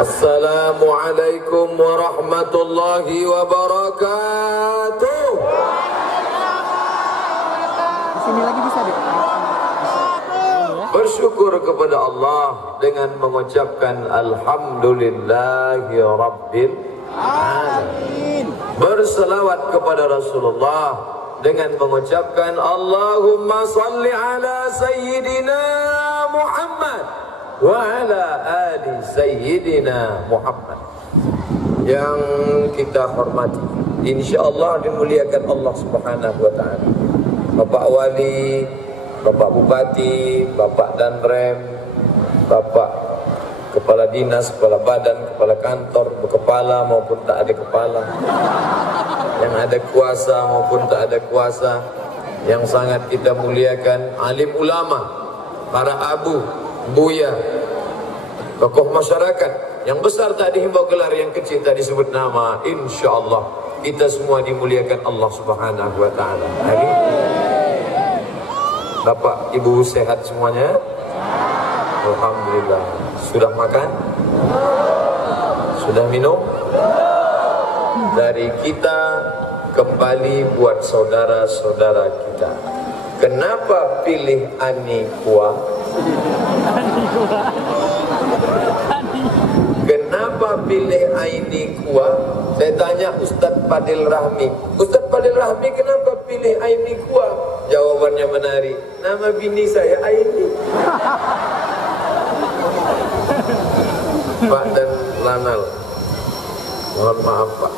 Assalamualaikum warahmatullahi wabarakatuh. Sini lagi bisa deh. Bersyukur kepada Allah dengan mengucapkan Alhamdulillahi Rabbil Alamin. Berselawat kepada Rasulullah dengan mengucapkan Allahumma salli ala Sayyidina Muhammad wa ala ali Sayyidina Muhammad. Yang kita hormati, insyaallah dimuliakan Allah Subhanahu wa taala. Bapak Wali, Bapak Bupati, Bapak Danrem, Bapak Kepala Dinas, Kepala Badan, Kepala Kantor, Kepala maupun tak ada kepala, yang ada kuasa maupun tak ada kuasa, yang sangat kita muliakan, alim ulama, para abu, buya, tokoh masyarakat, yang besar tak dihimbau gelar, yang kecil tak disebut nama. InsyaAllah kita semua dimuliakan Allah Subhanahu wa ta'ala. Amin. Bapak, Ibu sehat semuanya? Alhamdulillah. Sudah makan? Sudah minum? Dari kita kembali buat saudara-saudara kita. Kenapa pilih Ani Kuah? Kenapa pilih Aini Kuah? Saya tanya Ustadz Fadil Rahmi. Ustadz Fadil Rahmi, kenapa pilih Aini Kuah? Jawabannya menarik. Nama bini saya Aini. Pak dan Lanal, mohon maaf Pak.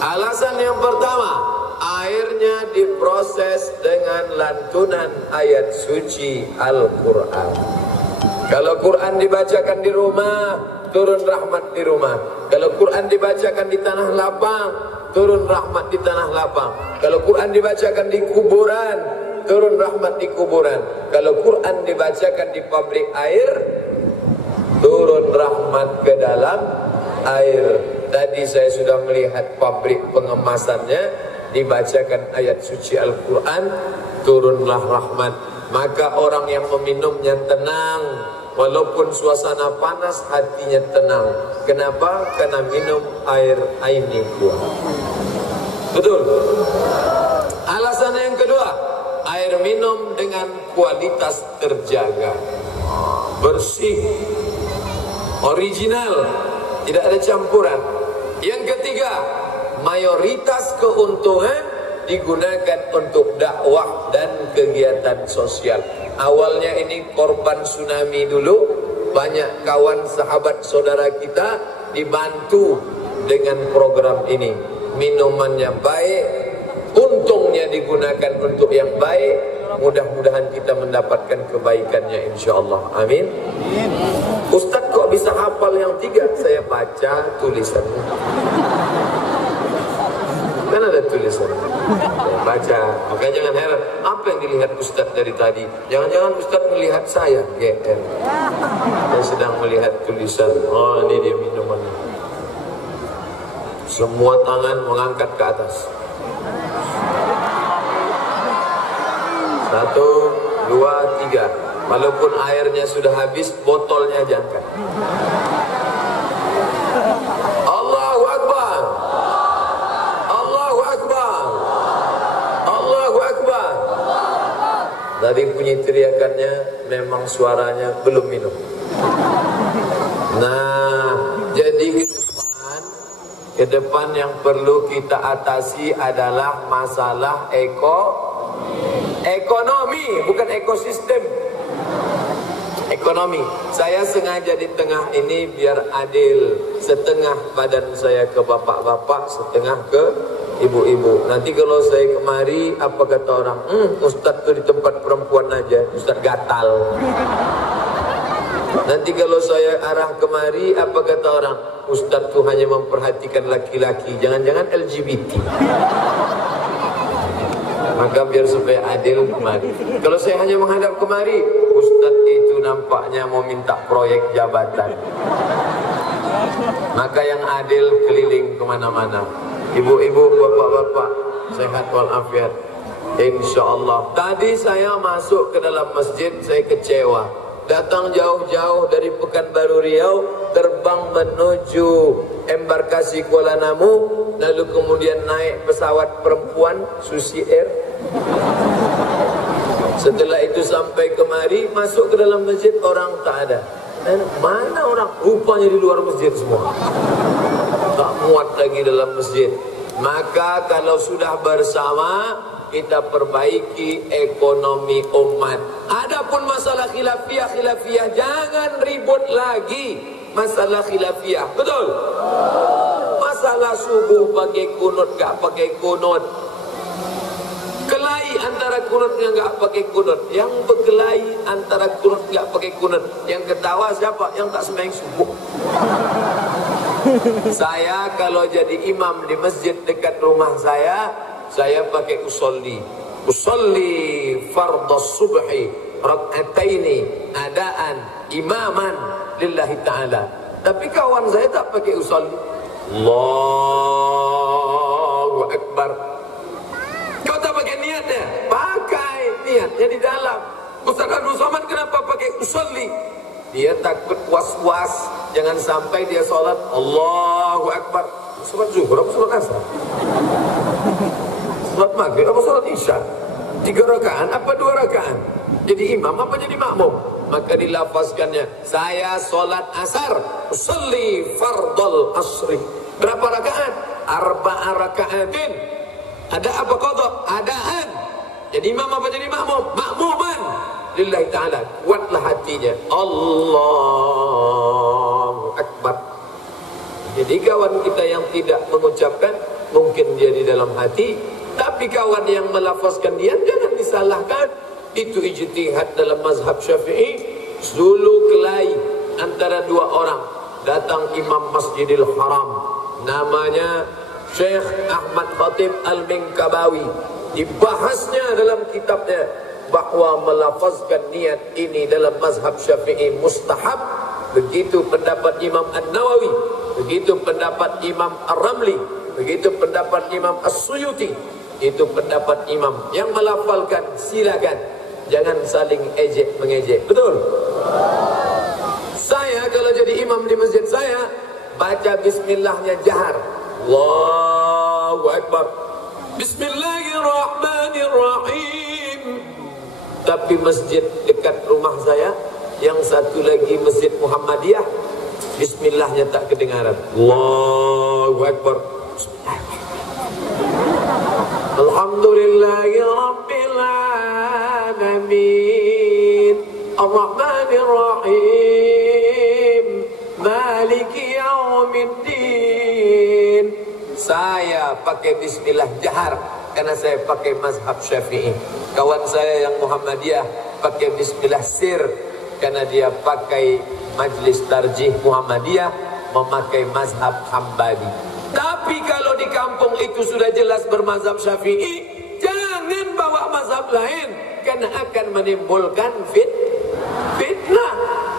Alasan yang pertama, airnya diproses dengan lantunan ayat suci Al-Quran. Kalau Quran dibacakan di rumah, turun rahmat di rumah. Kalau Quran dibacakan di tanah lapang, turun rahmat di tanah lapang. Kalau Quran dibacakan di kuburan, turun rahmat di kuburan. Kalau Quran dibacakan di pabrik air, turun rahmat ke dalam air. Tadi saya sudah melihat pabrik pengemasannya, dibacakan ayat suci Al-Quran, turunlah rahmat. Maka orang yang meminumnya tenang, walaupun suasana panas, hatinya tenang. Kenapa? Karena minum air Aini Kuah. Betul. Alasan yang kedua, air minum dengan kualitas terjaga, bersih, original, tidak ada campuran. Yang ketiga, mayoritas keuntungan digunakan untuk dakwah dan kegiatan sosial. Awalnya ini korban tsunami dulu, banyak kawan sahabat saudara kita dibantu dengan program ini. Minumannya baik, untungnya digunakan untuk yang baik. Mudah-mudahan kita mendapatkan kebaikannya insyaallah. Amin. Ustaz kok bisa hafal yang tiga? Saya baca tulisannya. Kan ada tulisan. Saya baca. Maka jangan heran, apa yang dilihat Ustaz dari tadi? Jangan-jangan Ustaz melihat saya. GR. Saya sedang melihat tulisan. Oh, ini dia minumannya. Semua tangan mengangkat ke atas. 1, 2, 3. Walaupun airnya sudah habis, botolnya jangan. Allahu Akbar. Allahu Akbar. Allahu Akbar. Dari bunyi teriakannya, memang suaranya belum minum. Nah, jadi ke depan yang perlu kita atasi adalah masalah ekonomi, bukan ekosistem. Ekonomi. Saya sengaja di tengah ini biar adil. Setengah badan saya ke bapak-bapak, setengah ke ibu-ibu. Nanti kalau saya kemari, apa kata orang? Ustadz tuh di tempat perempuan aja, Ustadz gatal. Nanti kalau saya arah kemari, apa kata orang? Ustadz tuh hanya memperhatikan laki-laki, jangan-jangan LGBT. Maka biar supaya adil kemari. Kalau saya hanya menghadap kemari, Ustadz itu nampaknya mau minta proyek jabatan. Maka yang adil keliling kemana-mana. Ibu-ibu, bapak-bapak, sehat walafiat. InsyaAllah. Tadi saya masuk ke dalam masjid, saya kecewa. datang jauh-jauh dari Pekanbaru Riau, terbang menuju embarkasi Kuala Namu, lalu kemudian naik pesawat perempuan Susi Air. Setelah itu sampai kemari, masuk ke dalam masjid, orang tak ada. Dan mana orang? Rupanya di luar masjid semua. Tak muat lagi dalam masjid. Maka kalau sudah bersama, kita perbaiki ekonomi umat. Adapun masalah khilafiyah jangan ribut lagi. Masalah khilafiyah, betul? Masalah subuh pakai kunut gak pakai kunut, kelahi antara kunut yang gak pakai kunut. Yang berkelahi antara kunut gak pakai kunut, yang ketawa siapa? Yang tak sembahyang subuh. Saya kalau jadi imam di masjid dekat rumah saya pakai usolli fardhus subhi rak'ataini adaan imaman lillahi ta'ala. Tapi kawan saya tak pakai usolli. Allahu Akbar. Kau tak pakai niatnya? Pakai niatnya di dalam. Ustaz Abdul Somad kenapa pakai usolli? Dia takut was-was, jangan sampai dia sholat Allahu Akbar. Sholat zuhur apa sholat asar? Sholat maghrib apa sholat isya? 3 rakaat apa 2 rakaat? Jadi imam apa jadi makmum? Maka dilafazkannya, saya sholat asar, usolli fardhal asri. Berapa rakaat? 4 rakaatin. Ada apa qadha? Adaan. Jadi imam apa jadi makmum? Makmuman lillahi ta'ala. Kuatlah hatinya. Allahu Akbar. Jadi kawan kita yang tidak mengucapkan, mungkin dia di dalam hati, tapi kawan yang melafazkan dia jangan disalahkan. Itu ijtihad dalam mazhab Syafi'i. Dulu kelahi antara 2 orang. Datang imam Masjidil Haram, namanya Syekh Ahmad Khatib Al-Minkabawi. Dibahasnya dalam kitabnya bahwa melafazkan niat ini dalam mazhab Syafi'i mustahab. Begitu pendapat Imam An-Nawawi, begitu pendapat Imam Ar-Ramli, begitu pendapat Imam As-Suyuti. Itu pendapat imam. Yang melafalkan silakan, jangan saling ejek mengejek. Betul? Saya kalau jadi imam di masjid saya, baca bismillahnya jahar. Allahu Akbar. Bismillahirrahmanirrahim. Tapi masjid dekat rumah saya, yang satu lagi masjid Muhammadiyah, bismillahnya tak kedengaran. Allahu Akbar. Alhamdulillahi Rabbil Alamin Ar-Rahmanir Rahim Maliki Yawmiddin. Saya pakai bismillah jahar karena saya pakai mazhab Syafi'i. Kawan saya yang Muhammadiyah pakai bismillah sir karena dia pakai majlis tarjih Muhammadiyah, memakai mazhab Hambali. Tapi kalau di kampung itu sudah jelas bermazhab Syafi'i, jangan bawa mazhab lain karena akan menimbulkan fitnah.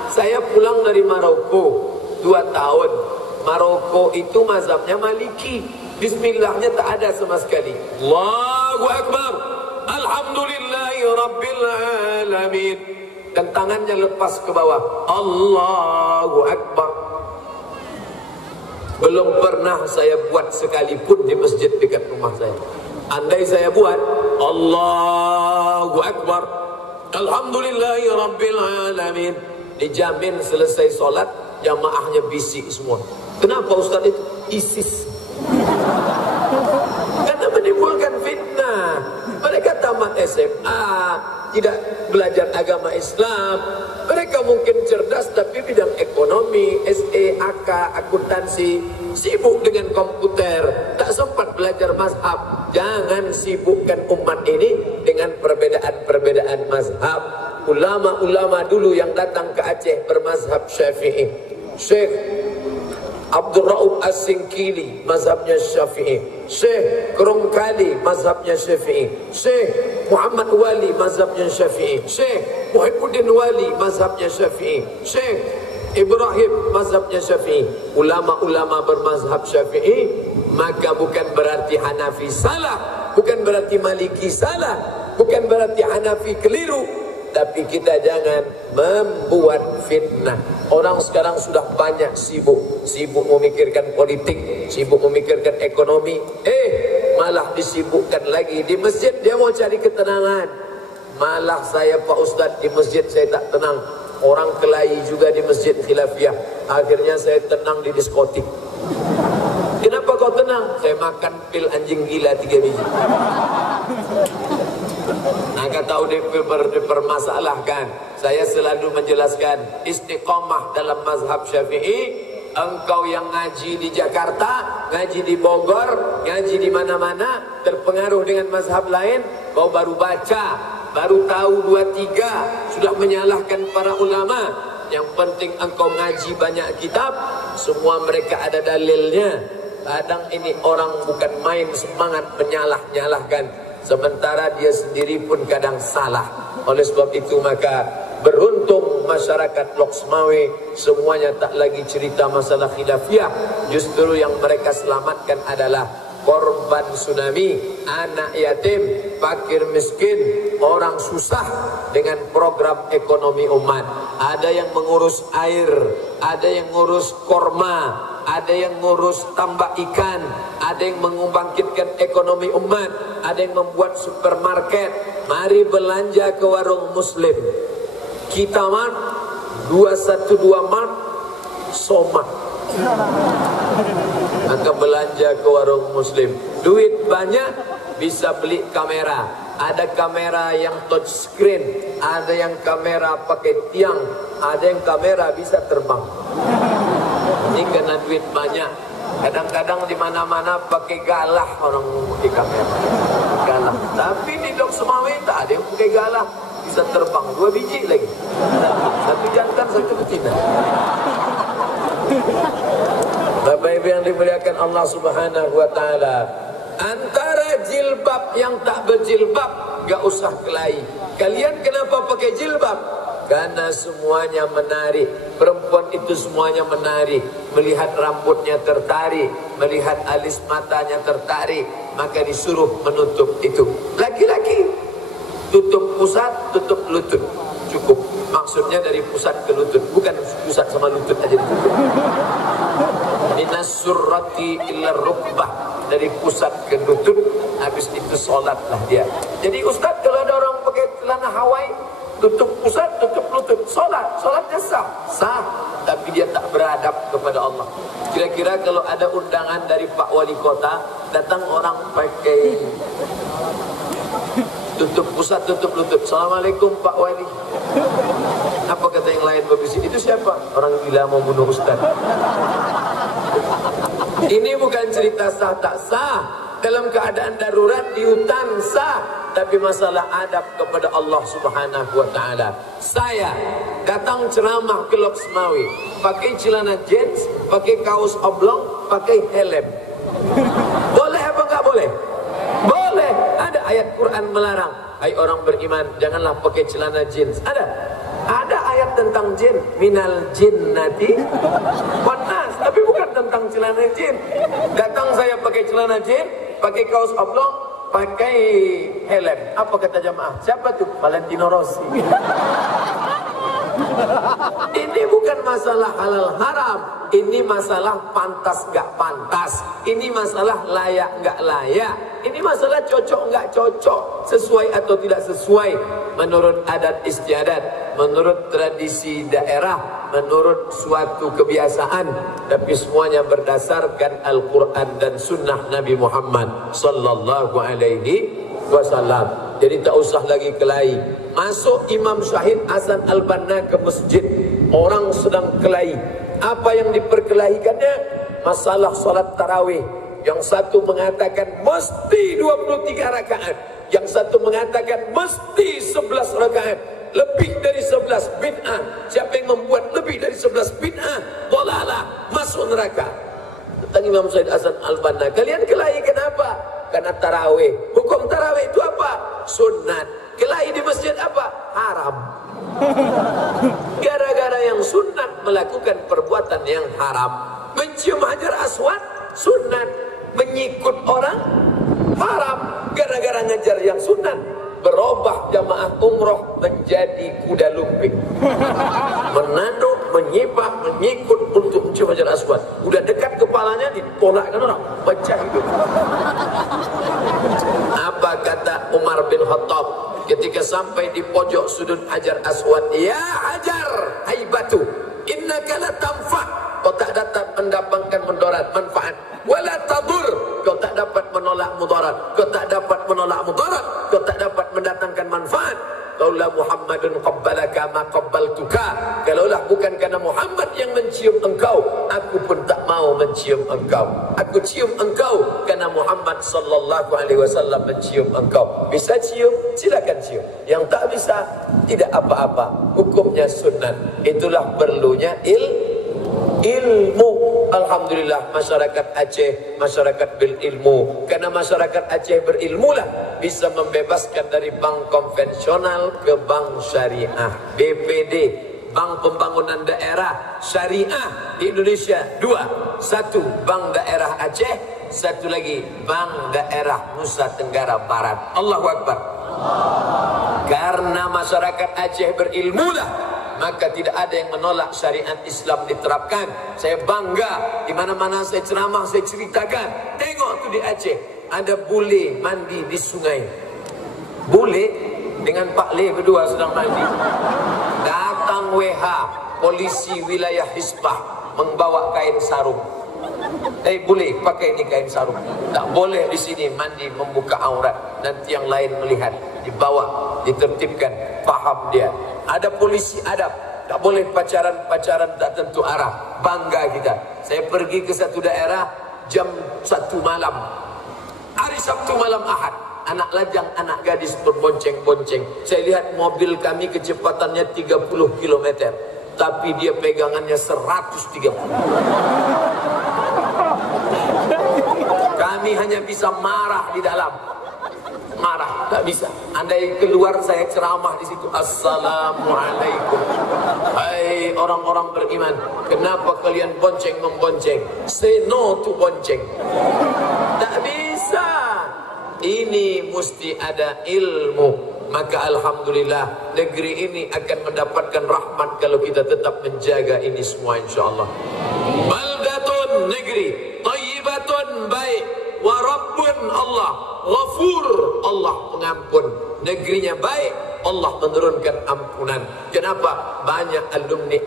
Saya pulang dari Maroko 2 tahun. Maroko itu mazhabnya Maliki. Bismillahnya tak ada sama sekali. Allahu Akbar. Alhamdulillahi Rabbil Alamin. Dan tangannya lepas ke bawah. Allahu Akbar. Belum pernah saya buat sekalipun di masjid dekat rumah saya. Andai saya buat, Allahu Akbar, Alhamdulillahi Rabbil Alamin, dijamin selesai solat, jamaahnya bisik semua. Kenapa Ustaz itu? ISIS. Karena menimbulkan fitnah. Mereka tamat SMA, tidak belajar agama Islam. Mereka mungkin cerdas tapi bidang ekonomi, SE, AK, akuntansi, sibuk dengan komputer, tak sempat belajar mazhab. Jangan sibukkan umat ini dengan perbedaan-perbedaan mazhab. Ulama-ulama dulu yang datang ke Aceh bermazhab Syafi'i. Syekh Abdul Rauf As-Singkili mazhabnya Syafi'i. Syekh Kerongkali mazhabnya Syafi'i. Syekh Muhammad Wali mazhabnya Syafi'i. Syekh Muhyiddin Wali mazhabnya Syafi'i. Syekh Ibrahim mazhabnya Syafi'i. Ulama-ulama bermazhab Syafi'i, maka bukan berarti Hanafi salah, bukan berarti Maliki salah, bukan berarti Hanafi keliru. tapi kita jangan membuat fitnah. Orang sekarang sudah banyak sibuk memikirkan politik, sibuk memikirkan ekonomi. Malah disibukkan lagi di masjid, dia mau cari ketenangan. Malah saya Pak Ustadz di masjid saya tak tenang. Orang kelahi juga di masjid khilafiyah. Akhirnya saya tenang di diskotik. Kenapa kau tenang? Saya makan pil anjing gila 3 biji. Nah, tahu dipermasalahkan. Saya selalu menjelaskan istiqomah dalam mazhab Syafi'i. Engkau yang ngaji di Jakarta, ngaji di Bogor, ngaji di mana-mana, terpengaruh dengan mazhab lain, kau baru baca, baru tahu 2-3, sudah menyalahkan para ulama. Yang penting engkau ngaji banyak kitab, semua mereka ada dalilnya. Kadang ini orang bukan main semangat menyalah-nyalahkan, sementara dia sendiri pun kadang salah. Oleh sebab itu maka beruntung masyarakat Loksmawe semuanya tak lagi cerita masalah khilafiyah. Justru yang mereka selamatkan adalah korban tsunami, anak yatim, fakir miskin, orang susah dengan program ekonomi umat. Ada yang mengurus air, ada yang ngurus korma, ada yang ngurus tambak ikan, ada yang membangkitkan ekonomi umat, ada yang membuat supermarket. Mari belanja ke warung muslim. Kita mart 212 mart somat. Maka belanja ke warung muslim. Duit banyak bisa beli kamera. Ada kamera yang touch screen, ada yang kamera pakai tiang, ada yang kamera bisa terbang. Ini karena duit banyak. Kadang-kadang di mana-mana pakai galah orang pakai kamera. Galah. Tapi di Dok Semawe tak ada yang pakai galah. Bisa terbang 2 biji lagi. Satu jantan, satu betina. Bapak Ibu yang dimuliakan Allah Subhanahu wa taala, antara jilbab yang tak berjilbab gak usah kelahi. Kalian kenapa pakai jilbab? Karena semuanya menarik. Perempuan itu semuanya menarik. Melihat rambutnya tertarik, melihat alis matanya tertarik, maka disuruh menutup itu. Laki-laki tutup pusat, tutup lutut, cukup. Maksudnya dari pusat ke lutut, bukan pusat sama lutut aja ditutup. Minas surrati illa rukbah, dari pusat ke lutut, habis itu sholatlah dia. Jadi Ustaz, kalau ada orang pakai celana Hawaii, tutup pusat, tutup lutut, sholatnya sah, tapi dia tak beradab kepada Allah. Kira-kira kalau ada undangan dari Pak Wali Kota, datang orang pakai tutup pusat, tutup lutut, Assalamualaikum Pak Wali. Apa kata yang lain berbisik? Itu siapa? Orang gila mau bunuh Ustaz. Ini bukan cerita sah tak sah. Dalam keadaan darurat di hutan sah, tapi masalah adab kepada Allah Subhanahu wa taala. Saya datang ceramah ke Loksmawe, pakai celana jeans, pakai kaos oblong, pakai helm. Boleh apa enggak boleh? Boleh. Ada ayat Quran melarang. Hai orang beriman, janganlah pakai celana jeans. Ada ayat tentang jin, minal jinnati wan nas, tapi bukan tentang celana jin. Datang saya pakai celana jin, pakai kaos oblong, pakai helm. Apa kata jamaah? Siapa tuh? Valentino Rossi. Ini bukan masalah halal haram, ini masalah pantas gak pantas, ini masalah layak gak layak, ini masalah cocok gak cocok, sesuai atau tidak sesuai, menurut adat istiadat, menurut tradisi daerah, menurut suatu kebiasaan, tapi semuanya berdasarkan Al-Quran dan Sunnah Nabi Muhammad Sallallahu Alaihi Wasallam. Jadi tak usah lagi kelahi. Masuk Imam Syahid Hasan Al-Banna ke masjid, orang sedang kelahi. Apa yang diperkelahikannya? Masalah salat tarawih. Yang satu mengatakan mesti 23 rakaat, yang satu mengatakan mesti 11 rakaat. Lebih dari 11 bid'ah. Siapa yang membuat lebih dari 11 bid'ah, dhalalah, masuk neraka. Tentang Imam Syahid Hasan Al-Banna, kalian kelahi kenapa? Karena tarawih. Hukum tarawih itu apa? Sunat. Kelahi di masjid apa? Haram. Gara-gara yang sunat melakukan perbuatan yang haram. Mencium hajar aswad, sunat. Menyikut orang, haram. gara-gara ngejar yang sunnah, berubah jamaah umroh menjadi kuda lumping. Menanduk, menyipak, menyikut untuk mencium Hajar Aswad. Udah dekat kepalanya, ditolakkan orang, pecah hidup. Apa kata Umar bin Khattab ketika sampai di pojok sudut Hajar Aswad? Ya Hajar, hai batu, innaka la tanfa, kau tak dapat mendapatkan mudarat manfaat, wala tadur, kau tak dapat menolak mudarat, kau tak dapat menolak mudarat, kau tak dapat mendatangkan manfaat. Kaulah Muhammadun qabbalaka ma qabbaltuka, kalaulah bukan karena Muhammad yang mencium engkau, aku pun tak mau mencium engkau. Aku cium engkau karena Muhammad sallallahu alaihi wasallam mencium engkau. Bisa cium, silakan cium. Yang tak bisa, tidak apa-apa. Hukumnya sunnah. Itulah perlunya ilmu. Alhamdulillah masyarakat Aceh masyarakat berilmu. Karena masyarakat Aceh berilmulah bisa membebaskan dari bank konvensional ke bank syariah. BPD, Bank Pembangunan Daerah Syariah di Indonesia dua. Satu Bank Daerah Aceh, satu lagi Bank Daerah Nusa Tenggara Barat. Allahu Akbar. Karena masyarakat Aceh berilmulah, maka tidak ada yang menolak syariat Islam diterapkan. Saya bangga, di mana-mana saya ceramah, saya ceritakan. Tengok tu di Aceh, ada bule mandi di sungai. Bule dengan Pak Le berdua sedang mandi. Datang WH, polisi wilayah Hisbah, membawa kain sarung. Boleh pakai ini kain sarung. Tak boleh di sini mandi membuka aurat, nanti yang lain melihat. Dibawa, ditertibkan, paham dia. Ada polisi adab, tak boleh pacaran tak tentu arah. Bangga kita. Saya pergi ke satu daerah jam 1 malam, hari Sabtu malam Ahad. Anak lajang, anak gadis berbonceng-bonceng. Saya lihat mobil kami kecepatannya 30 km, tapi dia pegangannya 130. Kami hanya bisa marah di dalam. Marah, tak bisa. Andai keluar saya ceramah di situ. Assalamualaikum. Hai orang-orang beriman, kenapa kalian bonceng-membonceng? Say no to bonceng. Tak bisa. Ini mesti ada ilmu. Maka alhamdulillah negeri ini akan mendapatkan rahmat kalau kita tetap menjaga ini semua, insyaallah. Baldatun, negeri, thayyibatun, baik, wa rabbun, Allah, ghafur, Allah pengampun. Negerinya baik, Allah menurunkan ampunan. Kenapa? Banyak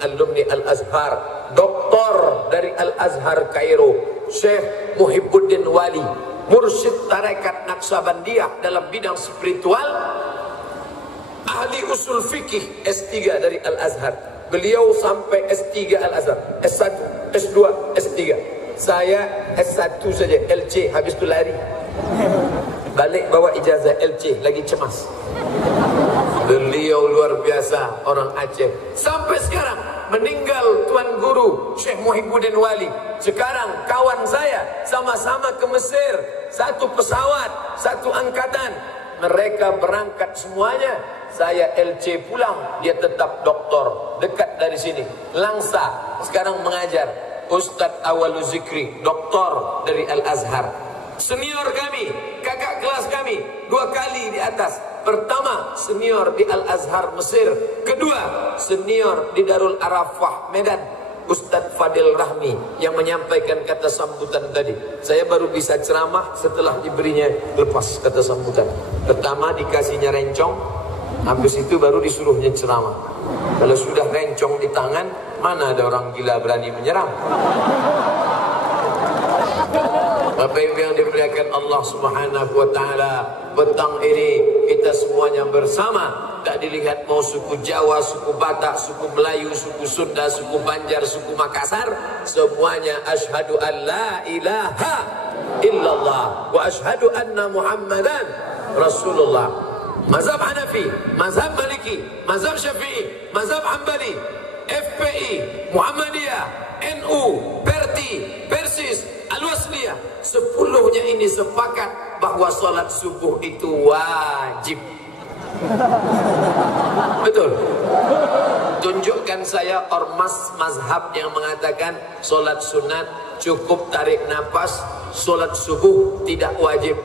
alumni Al-Azhar, doktor dari Al-Azhar Kairo, Syekh Muhibbuddin Wali, mursyid tarekat Naqsabandiyah dalam bidang spiritual, ahli usul fikih, S3 dari Al-Azhar. Beliau sampai S3 Al-Azhar, S1, S2, S3. Saya S1 saja, LC, habis itu lari. Balik bawa ijazah LC, lagi cemas. Beliau luar biasa, orang Aceh. Sampai sekarang, meninggal Tuan Guru Syekh Muhibbuddin Wali. Sekarang kawan saya sama-sama ke Mesir, satu pesawat, satu angkatan. Mereka berangkat semuanya. Saya LC pulang, dia tetap doktor, dekat dari sini. Langsa, sekarang mengajar. Ustadz Awalu Zikri, doktor dari Al-Azhar. Senior kami, kakak kelas kami, 2 kali di atas. Pertama, senior di Al-Azhar Mesir. Kedua, senior di Darul Arafah Medan, Ustadz Fadil Rahmi, yang menyampaikan kata sambutan tadi. Saya baru bisa ceramah setelah diberinya lepas kata sambutan. Pertama dikasihnya rencong, habis itu baru disuruhnya ceramah. Kalau sudah rencong di tangan, mana ada orang gila berani menyerang? Bapak Ibu yang dimuliakan Allah Subhanahu wa taala, petang ini kita semuanya bersama. Tak dilihat mau suku Jawa, suku Batak, suku Melayu, suku Sunda, suku Banjar, suku Makassar, semuanya asyhadu an la ilaha illallah wa asyhadu anna Muhammadan Rasulullah. Mazhab Hanafi, mazhab Maliki, mazhab Syafi'i, mazhab Hambali, FPI, Muhammadiyah, NU, Perti, Persis, Al-Wasliyah, 10-nya ini sepakat bahwa salat subuh itu wajib. Betul. Tunjukkan saya ormas mazhab yang mengatakan solat sunat cukup tarik nafas, solat subuh tidak wajib.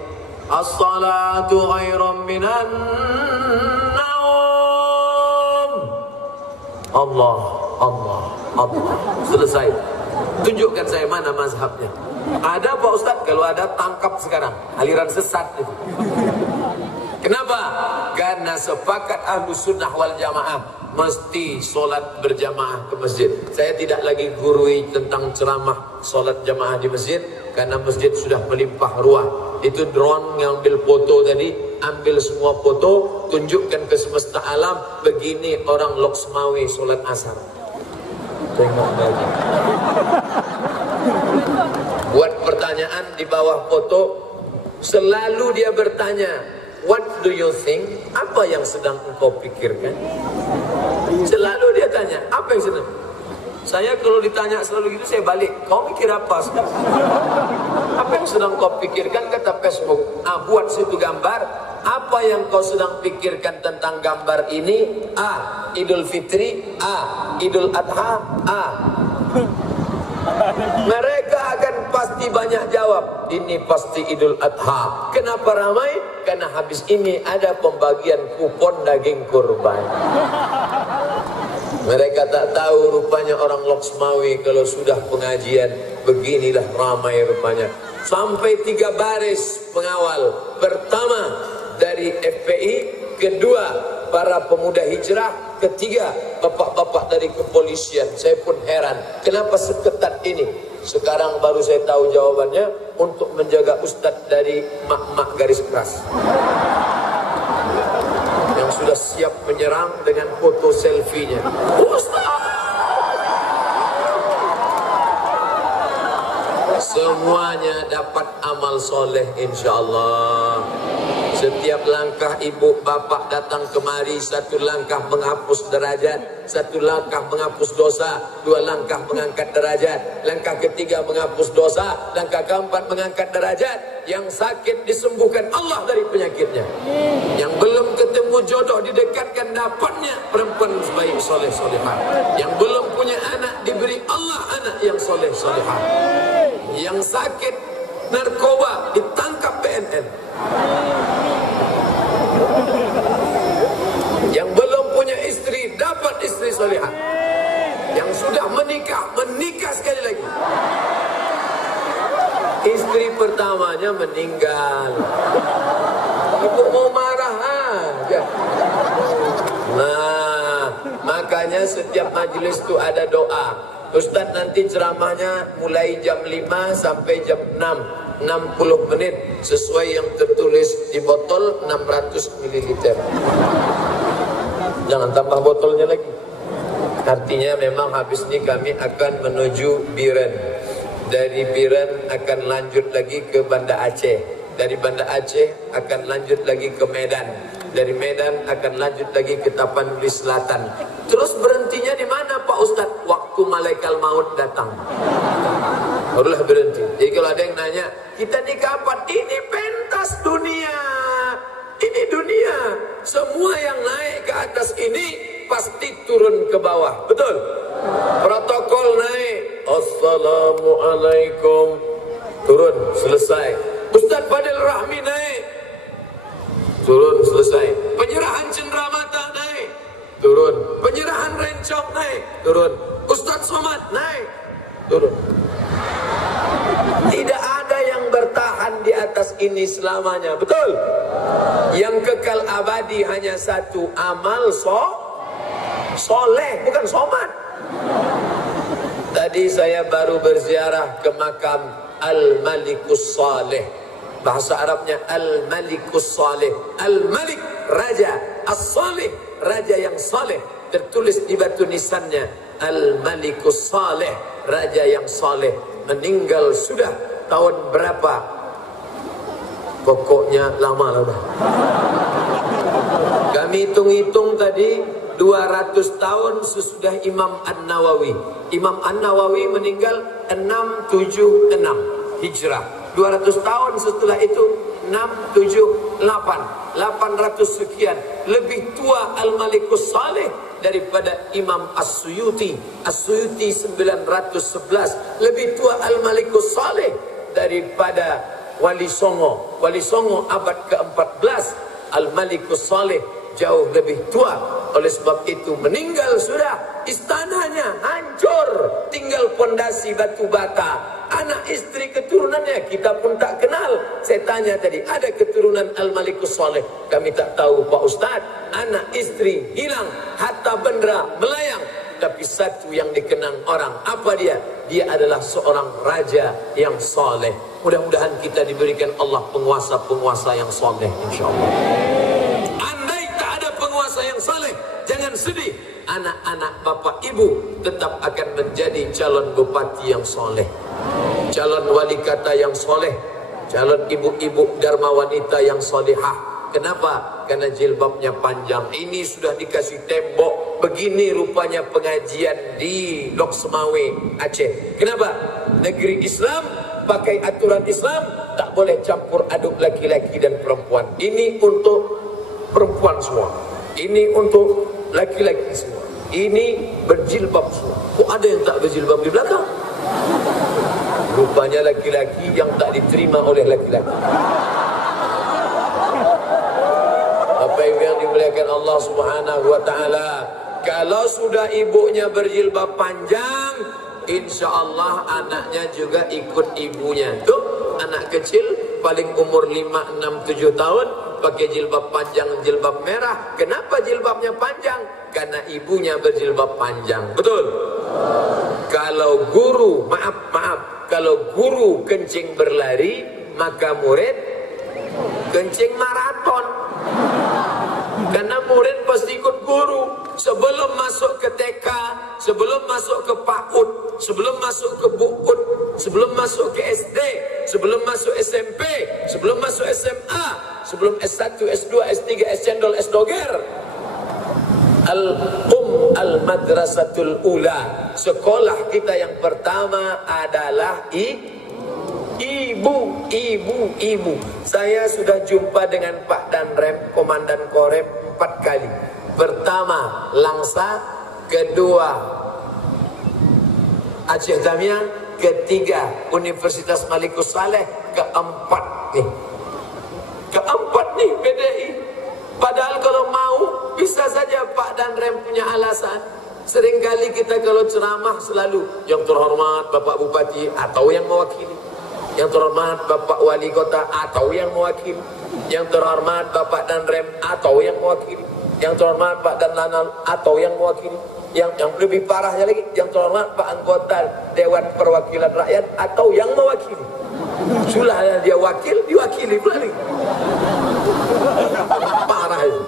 As-salatu khairum minan naum. Allah, Allah, Allah. Selesai. Tunjukkan saya mana mazhabnya. Ada Pak Ustadz? Kalau ada, tangkap sekarang. Aliran sesat itu. Kenapa? Karena sepakat Ahlus Sunnah wal Jamaah mesti solat berjamaah ke masjid. Saya tidak lagi gurui tentang ceramah solat jamaah di masjid, karena masjid sudah melimpah ruah. Itu drone yang ambil foto tadi, ambil semua foto, tunjukkan ke semesta alam, begini orang Loksmawe solat asar. Tengok lagi. Buat pertanyaan di bawah foto, selalu dia bertanya, what do you think? Apa yang sedang engkau pikirkan? Selalu dia tanya, apa yang sedang? Saya kalau ditanya selalu gitu, saya balik, kau mikir apa sekarang? Apa yang sedang kau pikirkan? Kata Facebook, buat situ gambar. Apa yang kau sedang pikirkan tentang gambar ini? A. Idul Fitri. A. Idul Adha. A. Mereka akan pasti banyak jawab, ini pasti Idul Adha. Kenapa ramai? Karena habis ini ada pembagian kupon daging kurban. Mereka tak tahu rupanya orang Loksmawe kalau sudah pengajian beginilah ramai rupanya. Sampai 3 baris pengawal. Pertama dari FPI, kedua para pemuda hijrah, ketiga bapak-bapak dari kepolisian. Saya pun heran, kenapa seketat ini? Sekarang baru saya tahu jawabannya, untuk menjaga ustadz dari mak-mak garis keras yang sudah siap menyerang dengan foto selfie-nya. Ustaz! Semuanya dapat amal soleh insyaallah. Setiap langkah ibu bapak datang kemari, 1 langkah menghapus derajat, 1 langkah menghapus dosa, 2 langkah mengangkat derajat, langkah ketiga menghapus dosa, langkah keempat mengangkat derajat. Yang sakit disembuhkan Allah dari penyakitnya. Yang belum ketemu jodoh didekatkan dapatnya perempuan baik soleh solehah. Yang belum punya anak diberi Allah anak yang soleh solehah. Yang sakit narkoba ditangkap BNN. Yang belum punya istri dapat istri solehah. Yang sudah menikah sekali lagi. Istri pertamanya meninggal. Ibu mau marah aja. Nah, makanya setiap majelis itu ada doa. Ustadz nanti ceramahnya mulai jam 5 sampai jam 6, 60 menit sesuai yang tertulis di botol 600 ml. Jangan tambah botolnya lagi. Artinya memang habis ini kami akan menuju Biren. Dari Biren akan lanjut lagi ke Banda Aceh. Dari Banda Aceh akan lanjut lagi ke Medan. Dari Medan akan lanjut lagi ke Tapanuli Selatan. Terus berhentinya di mana Pak Ustadz? Waktu malaikat maut datang. Barulah berhenti. Jadi kalau ada yang nanya, kita di kapan? Ini pentas dunia. Ini dunia. Semua yang naik ke atas ini pasti turun ke bawah. Betul? Protokol naik. Assalamualaikum. Turun, selesai. Ustadz Fadil Rahmi naik. Turun, selesai. Penyerahan cenderamata naik. Turun. Penyerahan rencong naik. Turun. Ustadz Somad naik. Turun. Tidak ada yang bertahan di atas ini selamanya. Betul? Yang kekal abadi hanya satu, amal soleh, bukan somat. Tadi saya baru berziarah ke makam Al-Malikus Saleh. Bahasa Arabnya Al-Malikus Saleh. Al-Malik, raja. As-Saleh, raja yang saleh. Tertulis di batu nisannya Al-Malikus Saleh, raja yang saleh. Meninggal sudah tahun berapa? Pokoknya lama lah. Kami hitung-hitung tadi 200 tahun sesudah Imam An-Nawawi. Imam An-Nawawi meninggal 676 Hijrah. 200 tahun setelah itu 678, 800 sekian. Lebih tua Al-Malikus Saleh daripada Imam As-Suyuti. As-Suyuti 911. Lebih tua Al-Malikus Saleh daripada Wali Songo. Wali Songo abad ke-14. Al-Malikus Saleh jauh lebih tua. Oleh sebab itu meninggal sudah. Istananya hancur. Tinggal pondasi batu bata. Anak istri keturunannya kita pun tak kenal. Saya tanya tadi, ada keturunan Al-Malikus Saleh? Kami tak tahu Pak Ustaz. Anak istri hilang, harta benda melayang. Tapi satu yang dikenang orang, apa dia? Dia adalah seorang raja yang soleh. Mudah-mudahan kita diberikan Allah penguasa-penguasa yang soleh, insyaAllah. Andai tak ada penguasa yang soleh, jangan sedih. Anak-anak bapak ibu tetap akan menjadi calon bupati yang soleh, calon wali kata yang soleh, calon ibu-ibu dharma wanita yang solehah. Kenapa? Karena jilbabnya panjang. Ini sudah dikasih tembok. Begini rupanya pengajian di Lok Semawe, Aceh. Kenapa? Negeri Islam, pakai aturan Islam, tak boleh campur aduk laki-laki dan perempuan. Ini untuk perempuan semua. Ini untuk laki-laki semua. Ini berjilbab semua. Kok ada yang tak berjilbab di belakang? Rupanya laki-laki yang tak diterima oleh laki-laki. Apa yang dimuliakan Allah Subhanahu wa ta'ala, kalau sudah ibunya berjilbab panjang, insya Allah anaknya juga ikut ibunya. Tuh anak kecil paling umur 5, 6, 7 tahun pakai jilbab panjang, jilbab merah. Kenapa jilbabnya panjang? Karena ibunya berjilbab panjang. Betul? Kalau guru, maaf, kalau guru kencing berlari, maka murid kencing maraton. Karena murid pasti ikut guru. Sebelum masuk ke TK, sebelum masuk ke PAUD, sebelum masuk ke BUUD, sebelum masuk ke SD, sebelum masuk SMP, sebelum masuk SMA, sebelum S1, S2, S3, S cendol, S doger, Al-Madrasatul Ula, sekolah kita yang pertama adalah ibu. Saya sudah jumpa dengan Pak Danrem, Komandan Korem 4 kali. Pertama Langsa, kedua Aceh Jamiah, ketiga Universitas Malikus Saleh, keempat nih PDI. Padahal kalau mau bisa saja Pak Danrem punya alasan. Seringkali kita kalau ceramah selalu yang terhormat Bapak Bupati atau yang mewakili, yang terhormat Bapak Wali Kota atau yang mewakili, yang terhormat Bapak Danrem atau yang mewakili, yang terhormat Pak Danlanal atau yang mewakili, yang lebih parahnya lagi, yang terhormat Pak anggota Dewan Perwakilan Rakyat atau yang mewakili. Sulah dia wakil, diwakili pula lagi. Parah itu.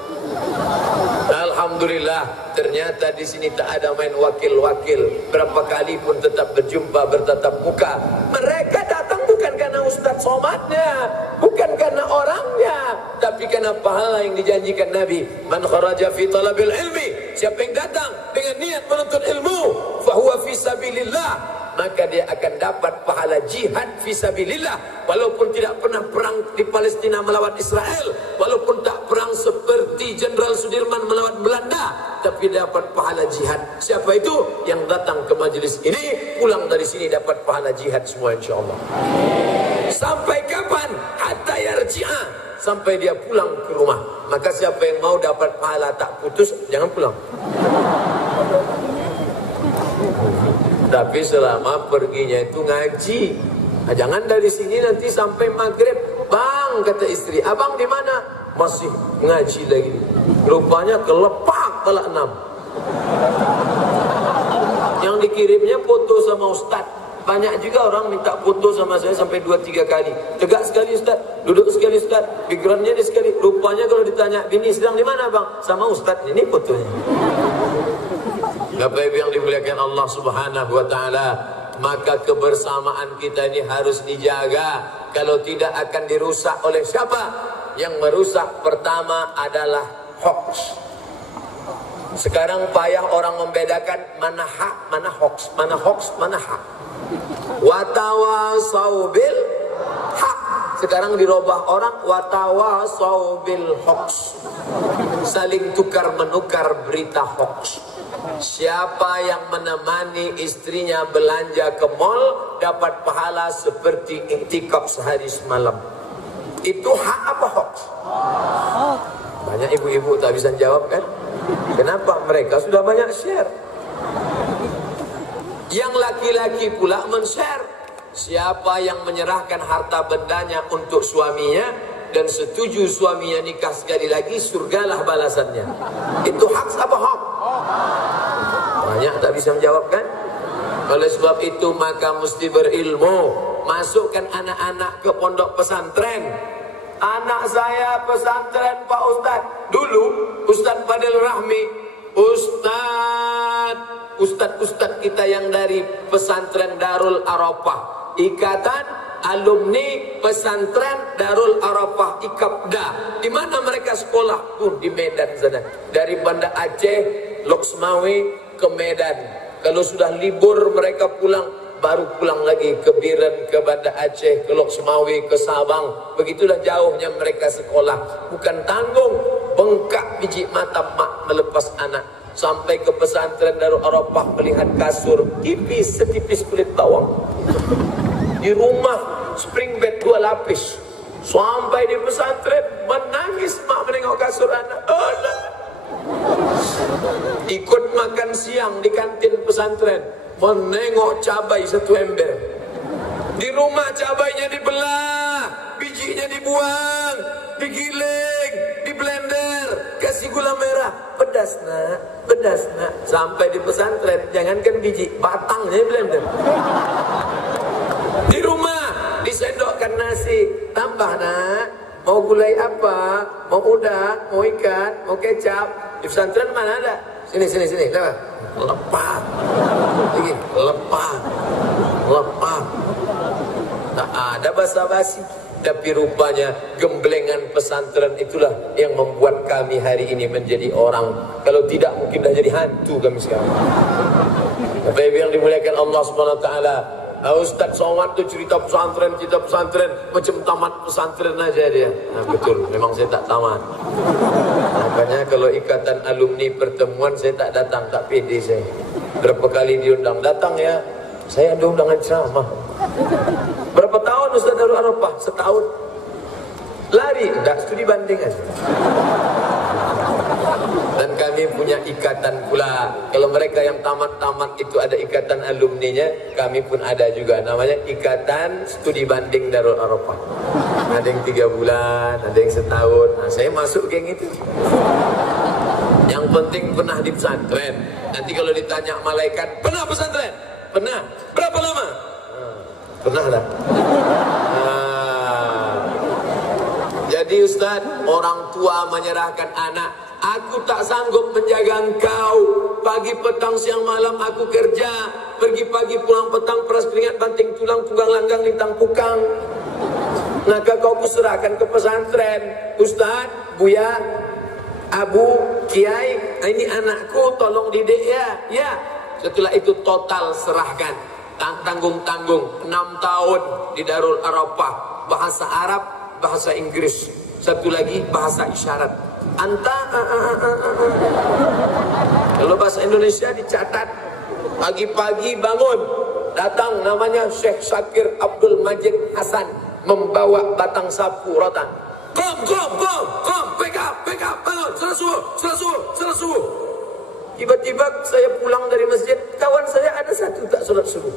Alhamdulillah, ternyata di sini tak ada main wakil-wakil. Berapa kali pun tetap berjumpa, bertatap muka. Mereka datang bukan karena Ustadz Somadnya, bukan karena orangnya, tapi karena pahala yang dijanjikan Nabi. Man kharaja fi talabil ilmi, siapa yang datang dengan niat menuntut ilmu, fahuwa fi sabilillah, maka dia akan dapat pahala jihad fisabilillah. Walaupun tidak pernah perang di Palestina melawan Israel, walaupun tak perang seperti Jenderal Sudirman melawan Belanda, tapi dapat pahala jihad. Siapa itu? Yang datang ke majelis ini, pulang dari sini dapat pahala jihad semua, insyaAllah. Sampai kapan? Hatta yarji'a, sampai dia pulang ke rumah. Maka siapa yang mau dapat pahala tak putus, jangan pulang. Tapi selama perginya itu ngaji. Nah, jangan dari sini nanti sampai maghrib. Bang, kata istri, abang di mana? Masih ngaji lagi. Rupanya kelepak pala 6. Yang dikirimnya foto sama Ustaz. Banyak juga orang minta foto sama saya sampai 2-3 kali. Tegak sekali Ustaz, duduk sekali Ustaz, backgroundnya ini sekali. Rupanya kalau ditanya, bini sedang di mana bang? Sama Ustaz, ini fotonya. Bapak Ibu yang dimuliakan Allah Subhanahu wa ta'ala, maka kebersamaan kita ini harus dijaga. Kalau tidak akan dirusak oleh siapa? Yang merusak pertama adalah hoax. Sekarang payah orang membedakan mana hak, mana hoax, mana hoax, mana hak. Watawasau bil hak. Sekarang dirubah orang watawasau bil hoax. Saling tukar menukar berita hoax. Siapa yang menemani istrinya belanja ke mall dapat pahala seperti iktikaf sehari semalam. Itu hak apa hoax? Banyak ibu-ibu tak bisa jawab kan? Kenapa? Mereka sudah banyak share. Yang laki-laki pula men-share. Siapa yang menyerahkan harta bendanya untuk suaminya dan setuju suaminya nikah sekali lagi, surgalah balasannya. Itu hak apa hoax? Banyak tak bisa menjawab kan? Oleh sebab itu maka mesti berilmu. Masukkan anak-anak ke pondok pesantren. Anak saya pesantren Pak Ustaz. Dulu Ustaz Fadil Rahmi, Ustaz kita yang dari pesantren Darul Arafah, Ikatan Alumni Pesantren Darul Arafah Ikapda. Di mana mereka sekolah? Di Medan sana. Dari Banda Aceh, Loksmawe ke Medan. Kalau sudah libur mereka pulang, baru pulang lagi ke Biren, ke Banda Aceh, ke Loksmawe, ke Sabang. Begitulah jauhnya mereka sekolah. Bukan tanggung, bengkak biji mata mak melepas anak. Sampai ke pesantren Darul Arafah melihat kasur tipis setipis kulit bawang. Di rumah spring bed 2 lapis. Sampai di pesantren menangis mak menengok kasur anak. Ikut makan siang di kantin pesantren, menengok cabai 1 ember. Di rumah cabainya dibelah, bijinya dibuang, digiling, di blender, kasih gula merah. Pedas nak, pedas nak. Sampai di pesantren, jangankan biji, batangnya di blender. Di rumah disendokkan nasi, tambah nak. Mau gulai apa? Mau udang, mau ikan, mau kecap. Di pesantren mana ada? Sini. Lepas. Lepas. Lagi. Lepas. Tak ada basa-basi. Tapi rupanya gemblengan pesantren itulah yang membuat kami hari ini menjadi orang. Kalau tidak mungkin dah jadi hantu kami sekarang. Bapak Ibu yang dimuliakan Allah Subhanahu wa taala. Ustaz Somad tu cerita pesantren macam tamat pesantren aja dia. Nah, betul, memang saya tak tamat. Makanya kalau ikatan alumni pertemuan saya tak datang, tak pede saya. Berapa kali diundang, datang ya. Saya ada undangan ceramah. Berapa tahun Ustaz Darul Arafah? Setahun. Lari, enggak, studi banding aja. Dan kami punya ikatan pula. Kalau mereka yang tamat-tamat itu ada ikatan alumninya, kami pun ada juga. Namanya Ikatan Studi Banding Darul Arafah. Ada yang 3 bulan, ada yang setahun. Nah, saya masuk geng itu. Yang penting pernah di pesantren. Nanti kalau ditanya malaikat, pernah pesantren? Pernah. Berapa lama? Pernah lah. Jadi Ustaz, orang tua menyerahkan anak. Aku tak sanggup menjaga engkau. Pagi, petang, siang, malam aku kerja. Pergi pagi, pulang petang, peras keringat, banting tulang, tunggang langgang, lintang pukang. Maka kau kuserahkan ke pesantren. Ustaz, Buya, Abu, Kiai, ini anakku, tolong didik ya. Ya. Setelah itu total serahkan. Tanggung-tanggung 6 tahun di Darul Arafah. Bahasa Arab, bahasa Inggris. Satu lagi bahasa isyarat. Kalau bahasa Indonesia dicatat. Pagi-pagi bangun, datang namanya Syekh Syakir Abdul Majid Hasan, membawa batang sapu rotan. Kom, pick up, bangun, salat subuh. Tiba-tiba saya pulang dari masjid, kawan saya ada satu tak salat subuh.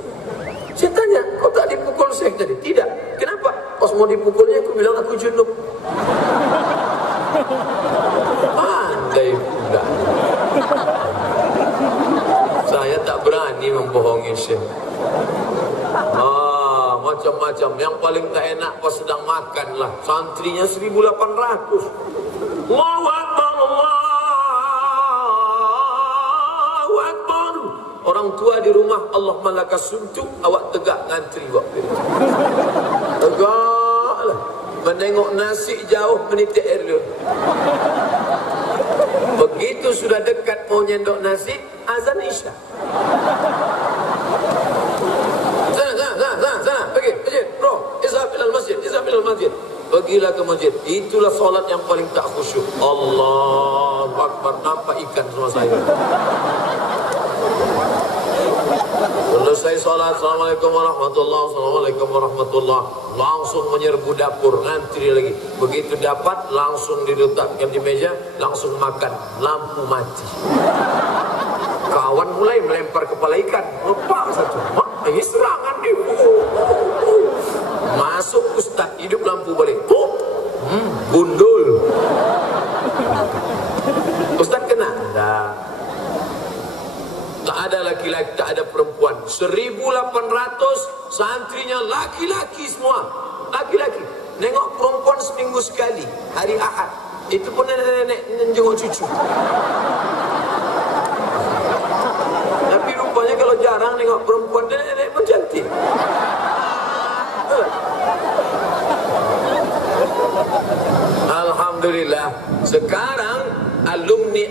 Saya tanya, kau tak dipukul Syekh tadi? Tidak. Kenapa? Pas mau dipukulnya, aku bilang aku junub. Pandai pula. Saya tak berani membohongi Syekh. Macam-macam. Yang paling tak enak pas sedang makan lah. Santrinya 1.800. Allahu Akbar, Allahu Akbar. Orang tua di rumah, Allah malakas suntuk, awak tegak ngantri waktu itu. Tegak lah. Menengok nasi jauh, menitik air liur. Begitu sudah dekat mau nyendok nasi, azan Isya. Sana, pergi masjid, bro. Izhab ilal masjid. Pergilah ke masjid. Itulah solat yang paling tak khusyuk. Allahu Akbar. Akbar, nampak ikan semua saya. Selesai sholat, Assalamualaikum warahmatullahi wabarakatuh, Assalamualaikum warahmatullahi, langsung menyerbu dapur, ngantri lagi. Begitu dapat, langsung diletakkan di meja, langsung makan, lampu mati. Kawan mulai melempar kepala ikan, lepas satu, ini serangan nih. Masuk Ustaz, hidup lampu balik. Gundul. Ustaz kena? Enggak. Tak ada laki-laki, tak ada perempuan. 1.800 santrinya laki-laki semua. Laki-laki. Nengok perempuan seminggu sekali, hari Ahad. Itu pun nenek-nenek menjenguk cucu. Tapi rupanya kalau jarang nengok perempuan, nenek-nenek pun cantik. Alhamdulillah, sekarang alumni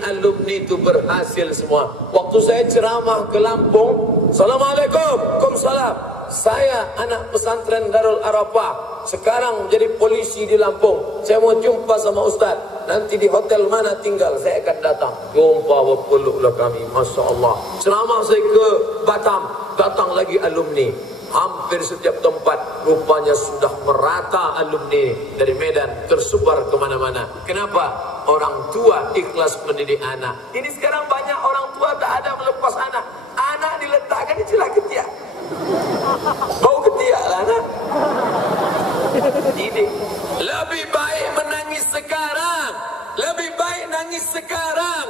itu berhasil semua. Waktu saya ceramah ke Lampung, Assalamualaikum, Waalaikumsalam. Saya anak pesantren Darul Arafah, sekarang jadi polisi di Lampung. Saya mau jumpa sama Ustaz. Nanti di hotel mana tinggal, saya akan datang. Jumpa, berpeluklah kami, Masya Allah. Ceramah saya ke Batam, datang lagi alumni. Hampir setiap tempat rupanya sudah merata alumni dari Medan, tersebar kemana-mana. Kenapa? Orang tua ikhlas mendidik anak. Ini sekarang banyak orang tua tak ada melepas anak. Anak diletakkan di celah ketiak. Bau ketiak lah anak. Didik. Lebih baik menangis sekarang, lebih baik nangis sekarang,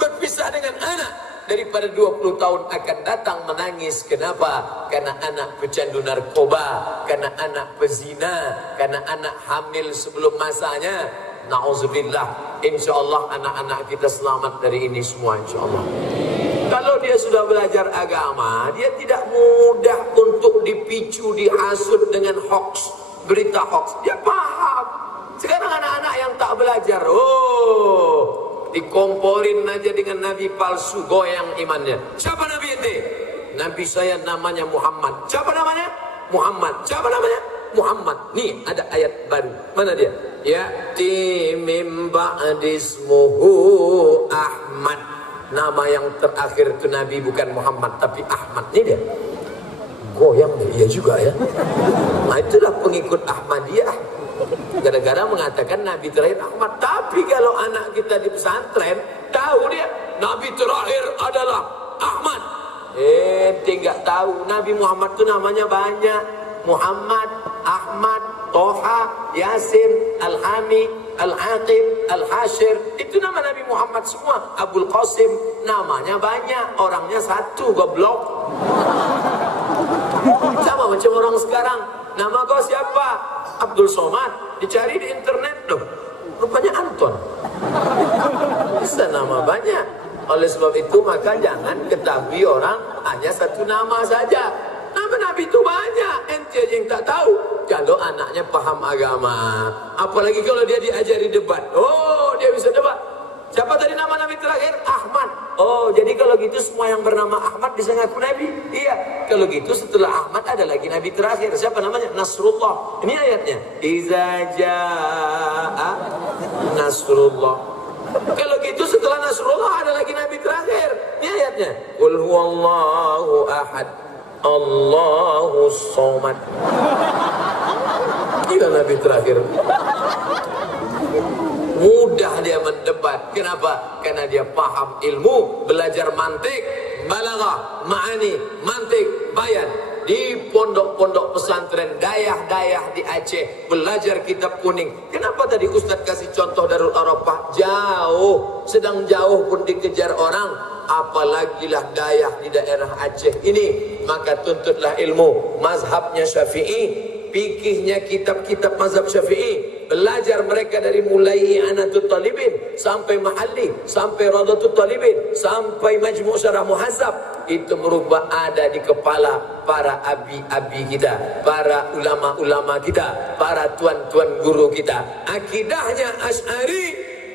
berpisah dengan anak, daripada 20 tahun akan datang menangis. Kenapa? Karena anak pecandu narkoba, karena anak pezina, karena anak hamil sebelum masanya. Na'udzubillah. InsyaAllah anak-anak kita selamat dari ini semua, insyaAllah. Kalau dia sudah belajar agama, dia tidak mudah untuk dipicu, dihasut dengan hoax, berita hoax. Dia paham. Sekarang anak-anak yang tak belajar, dikomporin aja dengan nabi palsu, goyang imannya. Siapa nabi ente? Nabi saya namanya Muhammad. Siapa namanya? Muhammad. Siapa namanya? Muhammad. Nih ada ayat baru. Mana dia? Ya'ti min ba'dismuhu Ahmad. Nama yang terakhir itu nabi bukan Muhammad tapi Ahmad. Ini dia. Goyang dia juga ya. Nah itulah pengikut Ahmadiyah. Gara-gara mengatakan Nabi terakhir Ahmad. Tapi kalau anak kita di pesantren, tahu dia Nabi terakhir adalah Ahmad. Tidak tahu Nabi Muhammad itu namanya banyak. Muhammad, Ahmad, Toha, Yasin, Al-Hami, Al-Aqib, Al-Hashir. Itu nama Nabi Muhammad semua. Abul Qasim, namanya banyak, orangnya satu, goblok. Sama macam orang sekarang. Nama kau siapa? Abdul Somad. Dicari di internet loh, rupanya Anton. Bisa nama banyak. Oleh sebab itu maka jangan ketahui orang hanya satu nama saja. Nama Nabi itu banyak, ente aja yang tak tahu. Kalau anaknya paham agama, apalagi kalau dia diajari debat, dia bisa debat. Siapa tadi nama Nabi terakhir? Ahmad. Jadi kalau gitu semua yang bernama Ahmad bisa ngaku Nabi? Iya. Kalau gitu setelah Ahmad ada lagi Nabi terakhir. Siapa namanya? Nasrullah. Ini ayatnya. Iza jaa Nasrullah. Kalau gitu setelah Nasrullah ada lagi Nabi terakhir. Ini ayatnya. Qul huwallahu ahad, Allahu somad. Ini Nabi terakhir. Mudah dia mendebat. Kenapa? Karena dia paham ilmu, belajar mantik, balaghah, ma'ani, mantik, bayan. Di pondok-pondok pesantren, dayah-dayah di Aceh, belajar kitab kuning. Kenapa tadi Ustaz kasih contoh Darul Arafah? Jauh, sedang jauh pun dikejar orang. Apalagi lah dayah di daerah Aceh ini. Maka tuntutlah ilmu. Mazhabnya Syafi'i, fikihnya kitab-kitab mazhab Syafi'i. Belajar mereka dari mulai I'anatul Talibin sampai Mahalli, sampai Radatul Talibin, sampai Majmu' Syarah Muhasab. Itu merubah ada di kepala para abi-abi kita, para ulama-ulama kita, para tuan-tuan guru kita. Akidahnya Asy'ari,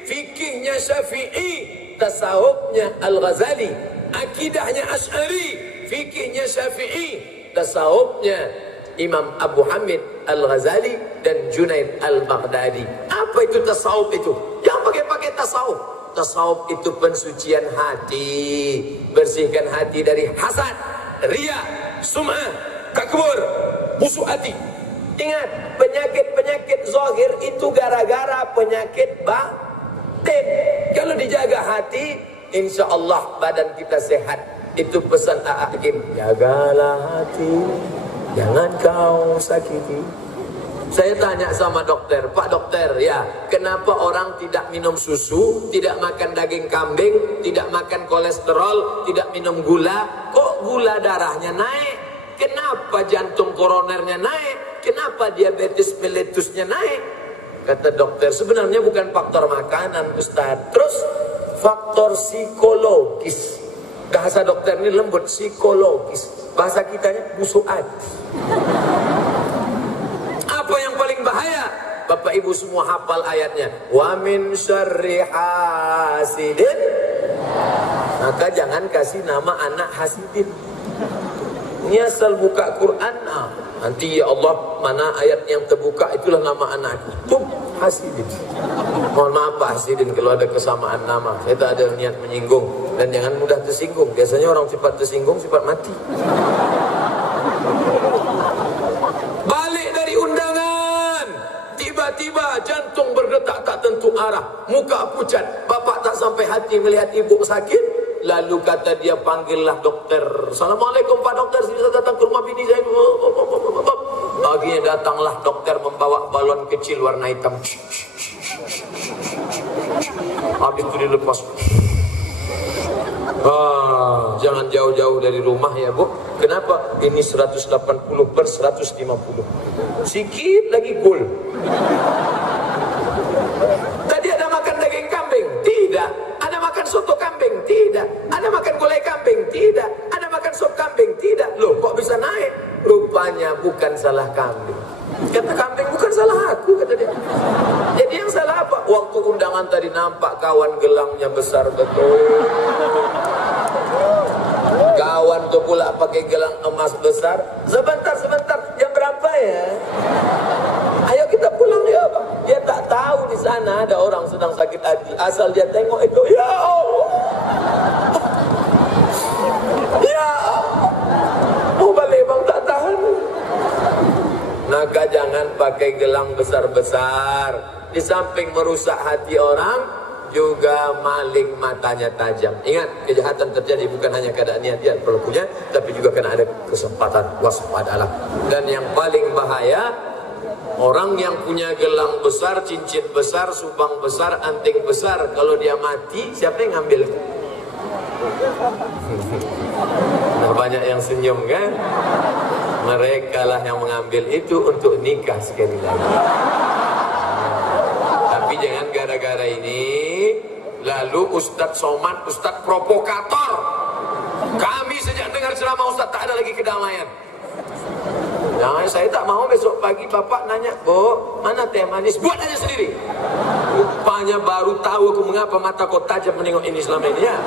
fikihnya Syafi'i, tasawufnya Al-Ghazali. Akidahnya Asy'ari, fikihnya Syafi'i, tasawufnya Imam Abu Hamid Al-Ghazali dan Junaid Al-Baghdadi. Apa itu tasawuf itu? Yang pakai tasawuf. Tasawuf itu pensucian hati, bersihkan hati dari hasad, riya, sum'ah, takbur, busuk hati. Ingat, penyakit-penyakit zahir itu gara-gara penyakit batin. Kalau dijaga hati, insya Allah badan kita sehat. Itu pesan Hakim, jagalah hati, jangan kau sakiti. Saya tanya sama dokter, Pak dokter, ya, kenapa orang tidak minum susu, tidak makan daging kambing, tidak makan kolesterol, tidak minum gula, kok gula darahnya naik? Kenapa jantung koronernya naik? Kenapa diabetes meletusnya naik? Kata dokter, sebenarnya bukan faktor makanan, Ustaz. Terus faktor psikologis. Bahasa dokter ini lembut, psikologis. Bahasa kitanya busuk hati. Apa yang paling bahaya? Bapak Ibu semua hafal ayatnya. Wa min syarri hasidin. Maka jangan kasih nama anak hasidin. Ini asal buka Quran. Nanti ya Allah, mana ayat yang terbuka itulah nama anak. Tuh hasidin. Mohon maaf Pak Hasidin kalau ada kesamaan nama. Saya tak ada niat menyinggung. Dan jangan mudah tersinggung. Biasanya orang cepat tersinggung, cepat mati. Tiba-tiba jantung berdetak tak tentu arah, muka pucat, bapak tak sampai hati melihat ibu sakit. Lalu kata dia, panggillah dokter. Assalamualaikum Pak Dokter, saya datang ke rumah bini saya. Akhirnya datanglah dokter membawa balon kecil warna hitam. Habis itu dilepas. Jangan jauh-jauh dari rumah ya Bu. Kenapa? Ini 180/150. Sikit lagi gol. Tadi ada makan daging kambing? Tidak. Ada makan soto kambing? Tidak. Ada makan gulai kambing? Tidak. Ada makan sop kambing? Tidak. Loh, kok bisa naik? Rupanya bukan salah kambing. Kata kambing, bukan salah aku, kata dia. Jadi yang salah apa? Waktu undangan tadi nampak kawan gelangnya besar betul. Kawan tuh pula pakai gelang emas besar. Sebentar, jam berapa ya? Ayo kita pulang ya Pak. Dia tak tahu di sana ada orang sedang sakit hati. Asal dia tengok itu, ya Allah, ya mau balik bang, tak tahan. Maka jangan pakai gelang besar-besar. Di samping merusak hati orang, juga maling matanya tajam. Ingat, kejahatan terjadi bukan hanya karena niat pelakunya, tapi juga karena ada kesempatan. Waspadalah. Dan yang paling bahaya, orang yang punya gelang besar, cincin besar, subang besar, anting besar, kalau dia mati, siapa yang ngambil? Nah, banyak yang senyum kan? Mereka lah yang mengambil itu untuk nikah sekali lagi. Tapi jangan gara-gara ini lalu Ustadz Somad, Ustadz provokator. Kami sejak dengar ceramah Ustadz tak ada lagi kedamaian. Jangan, saya tak mau besok pagi bapak nanya, Bu, mana teh manis? Buat aja sendiri. Rupanya baru tahu aku mengapa mata kau tajam menengok ini selama ini ya.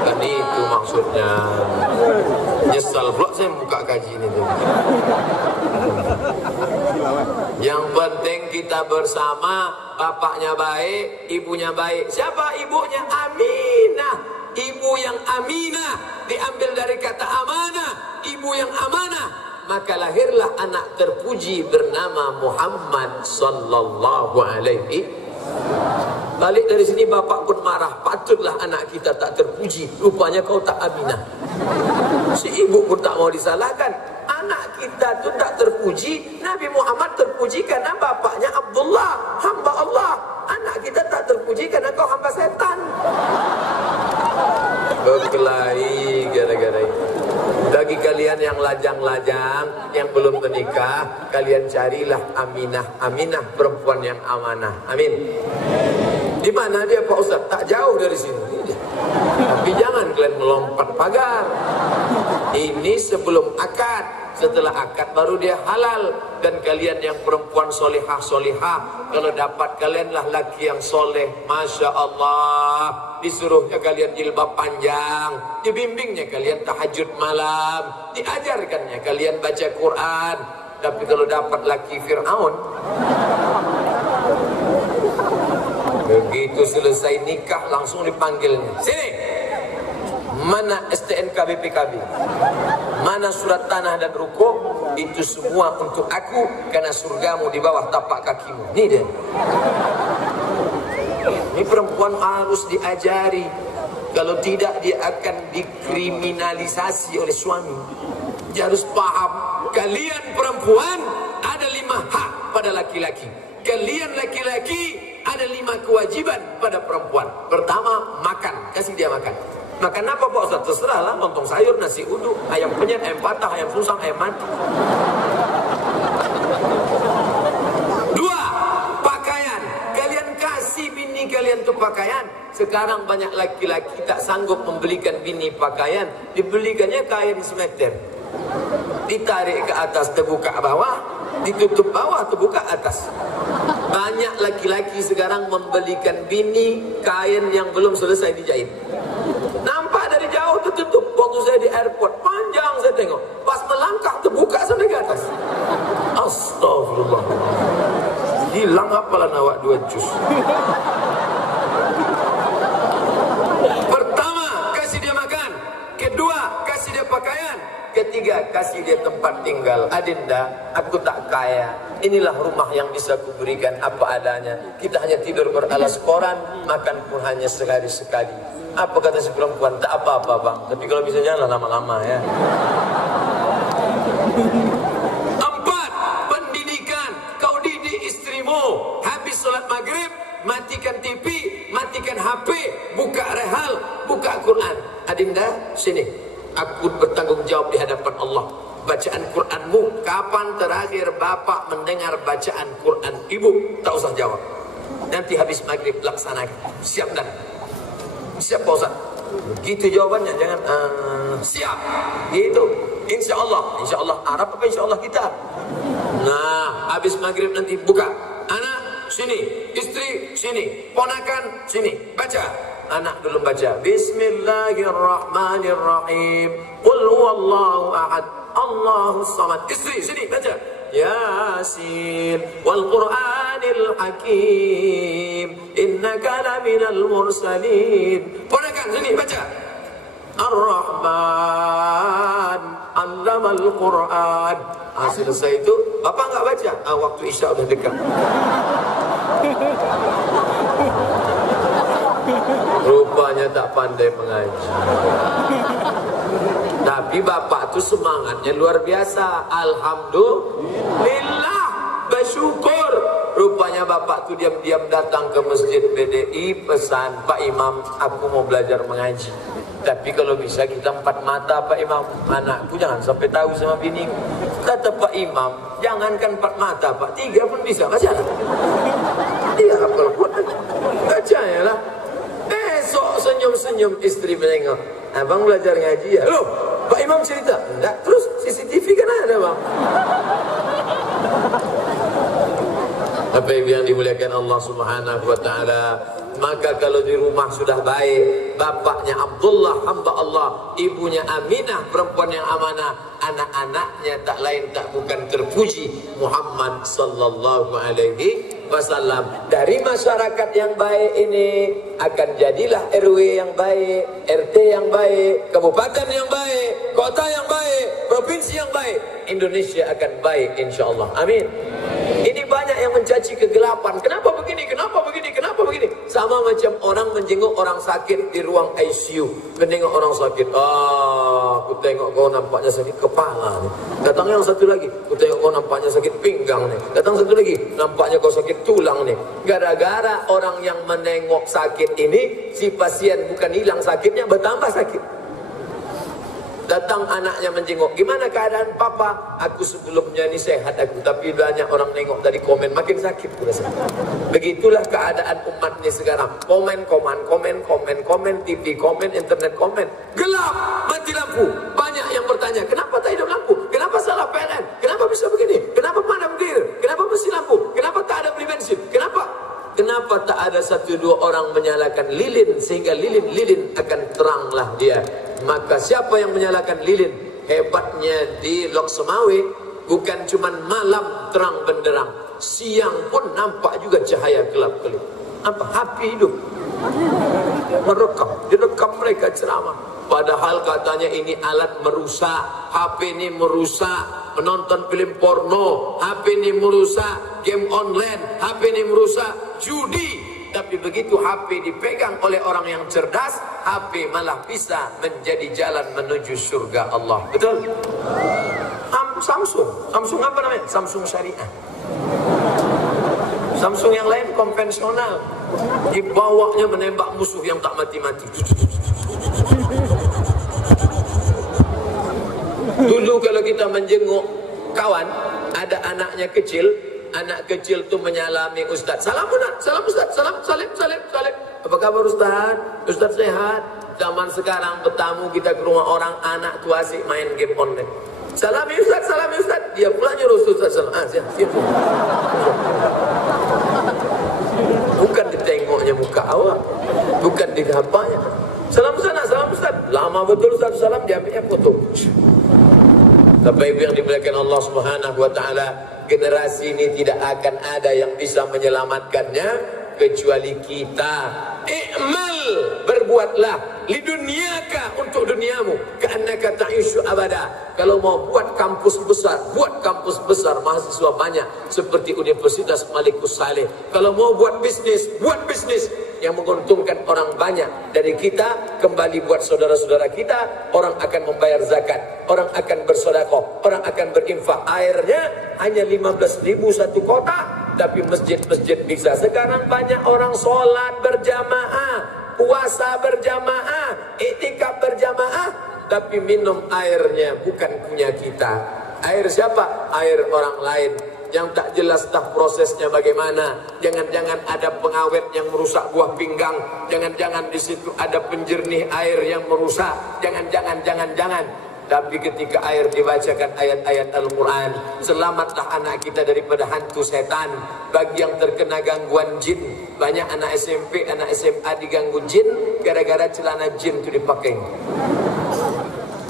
Kan itu maksudnya. Nyesal pula saya buka kaji ini tuh. Yang penting kita bersama, bapaknya baik, ibunya baik. Siapa ibunya? Aminah. Ibu yang aminah diambil dari kata amanah. Ibu yang amanah, maka lahirlah anak terpuji bernama Muhammad sallallahu alaihi. Balik dari sini bapak pun marah. Patutlah anak kita tak terpuji. Rupanya kau tak aminah. Si ibu pun tak mau disalahkan. Anak kita tu tak terpuji. Nabi Muhammad terpuji karena bapaknya Abdullah, hamba Allah. Anak kita tak terpuji karena kau hamba setan. Berkelahi gara-gara itu. Bagi kalian yang lajang-lajang, yang belum menikah, kalian carilah aminah perempuan yang amanah. Amin. Di mana dia Pak Ustaz? Tak jauh dari sini. Tapi jangan kalian melompat pagar. Ini sebelum akad. Setelah akad baru dia halal. Dan kalian yang perempuan solihah, kalau dapat kalianlah laki yang soleh, Masya Allah. Disuruhnya kalian jilbab panjang, dibimbingnya kalian tahajud malam, diajarkannya kalian baca Quran. Tapi kalau dapat laki Fir'aun, Begitu selesai nikah langsung dipanggilnya. Sini. Mana STNK BPKB? Mana surat tanah dan ruko? Itu semua untuk aku, karena surgamu di bawah tapak kakimu. Ini dia. Ini perempuan harus diajari. Kalau tidak dia akan dikriminalisasi oleh suami. Dia harus paham, kalian perempuan ada 5 hak pada laki-laki. Kalian laki-laki ada 5 kewajiban pada perempuan. Pertama, makan, kasih dia makan. Makan apa Pak Ustaz? Terserah lah, lontong sayur, nasi uduk, ayam penyet, ayam patah, ayam susang, ayam mati. 2, pakaian. Kalian kasih bini kalian tuh pakaian. Sekarang banyak laki-laki tak sanggup membelikan bini pakaian, dibelikannya kain semeter. Ditarik ke atas, terbuka bawah, ditutup bawah, terbuka atas. Banyak laki-laki sekarang membelikan bini kain yang belum selesai dijahit. Nampak dari jauh tertutup. Waktu saya di airport, panjang saya tengok. Pas melangkah terbuka sampai ke atas. Astagfirullah. Hilang apalah awak 2 juz. Pertama, kasih dia makan. Kedua, kasih dia pakaian. Ketiga, kasih dia tempat tinggal. Adinda, aku tak kaya. Inilah rumah yang bisa kuberikan apa adanya. Kita hanya tidur beralas koran, makan pun hanya sekali-sekali. Apa kata si perempuan? Tak apa-apa bang, tapi kalau bisa jangan lama-lama ya. 4, pendidikan. Kau didik istrimu. Habis sholat maghrib, matikan TV, matikan HP, buka rehal, buka Quran. Adinda, sini. Aku bertanggung jawab di hadapan Allah. Bacaan Quranmu, kapan terakhir bapak mendengar bacaan Quran ibu? Tak usah jawab. Nanti habis maghrib laksanakan. Siap dan siap Pak Ustaz. Gitu jawabannya, jangan siap. Gitu. Insya Allah Arab apa insya Allah kita. Nah, habis maghrib nanti buka. Anak sini, istri sini, ponakan sini, baca. Anak dulu baca. Bismillahirrahmanirrahim. Qul huwallahu ahad, Allahus samad. Istri sini baca. Yasin wal Qur'anil Hakim innaka laminal mursalin. Ponakan sini baca. Ar-Rahman 'allamal Qur'an. Selesai itu bapak enggak baca. Waktu Isya udah dekat. Rupanya tak pandai mengaji. Tapi bapak tuh semangatnya luar biasa. Alhamdulillah, bersyukur. Rupanya bapak tuh diam-diam datang ke masjid BDI, pesan, Pak Imam, aku mau belajar mengaji. Tapi kalau bisa kita 4 mata Pak Imam. Anakku jangan sampai tahu sama bini. Kata Pak Imam, jangankan 4 mata Pak, 3 pun bisa baca. Dia hafal Quran. Baca ya lah. Besok senyum-senyum istri menengok. Abang belajar ngaji ya? Loh, Pak Imam cerita. Enggak, terus CCTV kan ada bang. Apa yang dimuliakan Allah Subhanahu wa ta'ala. Maka kalau di rumah sudah baik, bapaknya Abdullah hamba Allah, ibunya Aminah perempuan yang amanah, anak-anaknya tak lain tak bukan terpuji Muhammad sallallahu alaihi wasallam. Dari masyarakat yang baik ini akan jadilah RW yang baik, RT yang baik, kabupaten yang baik, kota yang baik, provinsi yang baik. Indonesia akan baik insyaallah. Amin. Ini banyak yang mencaci kegelapan. Kenapa begini? Kenapa begini? Kenapa begini? Sama macam orang menjenguk orang sakit di ruang ICU. Menengok orang sakit. Aku tengok kau nampaknya sakit kepala nih. Datang yang satu lagi. Aku tengok kau nampaknya sakit pinggang nih. Datang satu lagi. Nampaknya kau sakit tulang nih. Gara-gara orang yang menengok sakit ini, si pasien bukan hilang sakitnya, bertambah sakit. Datang anaknya menjenguk, gimana keadaan papa? Aku sebelumnya ini sehat aku, tapi banyak orang nengok dari komen makin sakit. Begitulah keadaan umat ini sekarang. Komen, TV komen, internet komen. Gelap, mati lampu. Banyak yang bertanya, kenapa tak hidup lampu? Kenapa salah PLN? Kenapa bisa begini? Kenapa padam gear? Kenapa mesti lampu? Kenapa tak ada beli bensin? Kenapa tak ada 1-2 orang menyalakan lilin sehingga lilin akan teranglah dia. Maka siapa yang menyalakan lilin? Hebatnya di Lok Semawe bukan cuma malam terang benderang, siang pun nampak juga cahaya kelap-kelip. Apa? HP hidup. Direkam mereka ceramah. Padahal katanya ini alat merusak, HP ini merusak, menonton film porno, HP ini merusak, game online, HP ini merusak, judi. Tapi begitu HP dipegang oleh orang yang cerdas, HP malah bisa menjadi jalan menuju surga Allah. Betul? Samsung apa namanya? Samsung Syariah. Samsung yang lain konvensional, dibawanya menembak musuh yang tak mati-mati. Dulu kalau kita menjenguk kawan, ada anaknya kecil, anak kecil tu menyalami Ustaz. Salam Ustaz, salam. Apa kabar Ustaz? Ustaz sehat. Zaman sekarang bertamu kita ke rumah orang, anak tu asyik main game online. Salami Ustaz. Dia pula nyuruh Ustaz salam. Siap. Bukan ditengoknya muka awak, bukan digapanya. Salam Ustaz. Lama betul Ustaz salam, dia ambilnya foto. Tapi yang dimuliakan Allah Subhanahu wa taala, generasi ini tidak akan ada yang bisa menyelamatkannya kecuali kita. I'mal, berbuatlah lidunyaka, untuk duniamu, ka'annaka ta'ishu abada. Kalau mau buat kampus besar, mahasiswa banyak seperti Universitas Malikus Saleh. Kalau mau buat bisnis yang menguntungkan orang banyak. Dari kita kembali buat saudara-saudara kita, orang akan membayar zakat, orang akan bersedekah, orang akan berinfak. Airnya hanya 15.000 satu kotak, tapi masjid-masjid bisa. Sekarang banyak orang sholat berjamaah, puasa berjamaah, iktikaf berjamaah, tapi minum airnya bukan punya kita. Air siapa? Air orang lain yang tak jelas dah prosesnya bagaimana. Jangan-jangan ada pengawet yang merusak buah pinggang, jangan-jangan di situ ada penjernih air yang merusak, jangan. Tapi ketika air dibacakan ayat-ayat Al-Quran, selamatlah anak kita daripada hantu setan. Bagi yang terkena gangguan jin, banyak anak SMP, anak SMA diganggu jin gara-gara celana jin itu dipakai.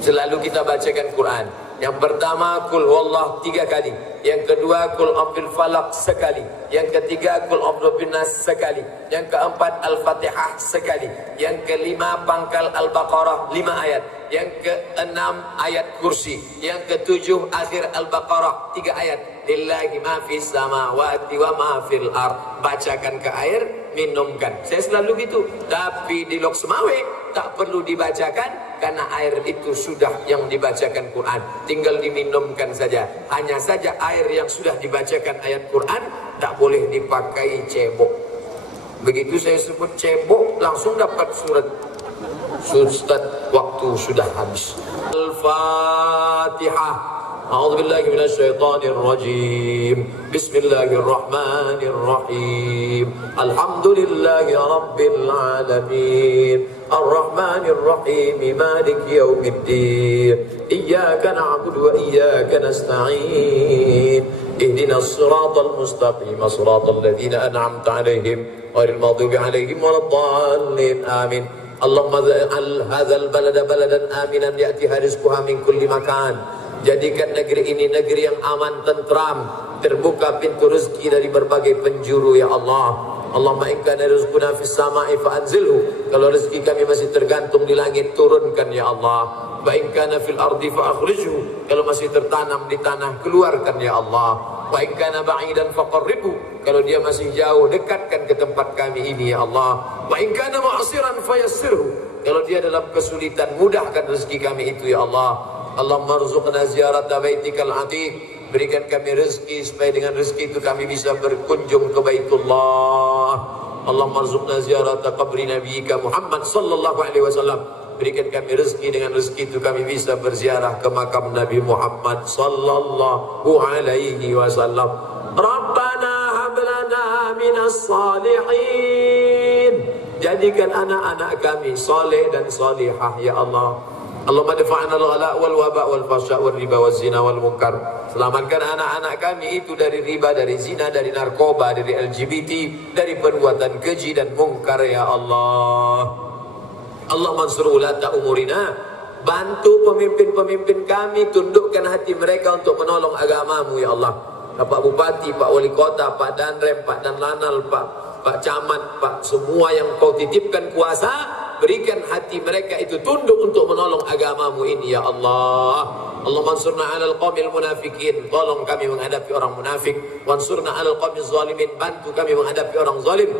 Selalu kita bacakan Quran. Yang pertama kul huwallah 3 kali, yang kedua kul a'udzu falaq sekali, yang ketiga kul a'udzu binnas sekali, yang keempat Al-Fatihah sekali, yang kelima pangkal Al-Baqarah 5 ayat, yang keenam ayat kursi, yang ketujuh akhir Al-Baqarah 3 ayat. Lillahi ma fis samawati wa ma fil ard. Bacakan ke air, minumkan. Saya selalu gitu. Tapi di Lok Semawe tak perlu dibacakan, karena air itu sudah yang dibacakan Quran, tinggal diminumkan saja. Hanya saja air yang sudah dibacakan ayat Quran tak boleh dipakai cebok. Begitu saya sebut cebok, langsung dapat surat. Ustaz, waktu sudah habis. Al-Fatihah. A'udzu billahi minasyaitonir rajim. Bismillahirrahmanirrahim. Alhamdulillahi rabbil alamin. Ar-Rahmanir Rahim. Maliki yaumiddin. Iyyaka na'budu wa iyyaka nasta'in. Ihdinas siratal mustaqim, siratal ladzina an'amta 'alaihim ghairil maghdubi 'alaihim waladdallin. Amin. Allahumma ij'al hadzal balada baladan aminan ya'tiha rizquha min kulli makan. Jadikan negeri ini negeri yang aman, tentram, terbuka pintu rezeki dari berbagai penjuru ya Allah. Allahumma in kana rizquna fis sama'i fa'anzilhu. Kalau rezeki kami masih tergantung di langit, turunkan ya Allah. Wa in kana fil ardi fa'akhrijhu. Kalau masih tertanam di tanah, keluarkan ya Allah. Wa in kana ba'idan faqarribhu. Kalau dia masih jauh, dekatkan ke tempat kami ini ya Allah. Wa in kana mu'siran fayassirhu. Kalau dia dalam kesulitan, mudahkan rezeki kami itu ya Allah. Allahumma rzuqna ziyarata baitikal atiq. Berikan kami rezeki supaya dengan rezeki itu kami bisa berkunjung ke Baitullah. Allahumma rzuqna ziyarata qabri nabiyyika Muhammad sallallahu alaihi wasallam. Berikan kami rezeki, dengan rezeki itu kami bisa berziarah ke makam Nabi Muhammad sallallahu alaihi wasallam. Rabbana hab lana minas salihin. Jadikan anak-anak kami saleh dan salihah ya Allah. Allahumma dafa'na al-ghala wal waba wal fahsya wal riba waz zina wal munkar. Selamatkan anak-anak kami itu dari riba, dari zina, dari narkoba, dari LGBT, dari perbuatan keji dan mungkar ya Allah. Allah mansur ulata umurina. Bantu pemimpin-pemimpin kami, tundukkan hati mereka untuk menolong agamamu ya Allah. Pak Bupati, Pak Wali Kota, Pak Danrem, Pak Danlanal, Pak Pak Camat, Pak semua yang kau titipkan kuasa, berikan hati mereka itu tunduk untuk menolong agamamu ini ya Allah. Allah mansurna 'alal qaumil munafikin, tolong kami menghadapi orang munafik. Wansurna 'alal qaumiz zalimin, bantu kami menghadapi orang zalim.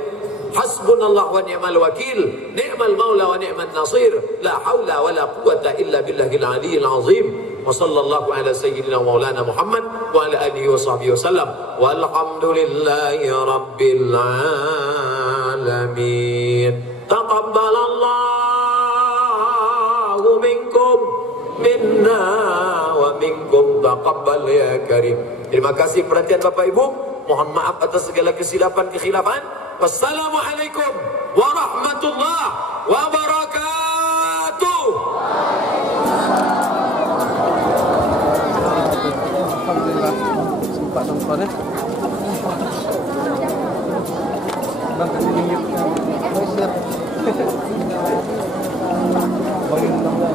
Hasbunallah wa ni'mal wakil, ni'mal maula wa ni'man nasir, la haula wa la quwata illa billahil aliyyil azim. Wa sallallahu ala sayyidina maulana Muhammad wa ala alihi wa sahbihi wasallam. Walhamdulillahi rabbil alamin. Taqabbalallahu minkum minna wa minkum taqabbal ya karim. Terima kasih perhatian Bapak Ibu. Mohon maaf atas segala kesilapan kekhilafan. Wassalamualaikum warahmatullahi wabarakatuh. Alhamdulillah sempat nonton ya. Bang kasih minyak. Siap. Bangin tambah.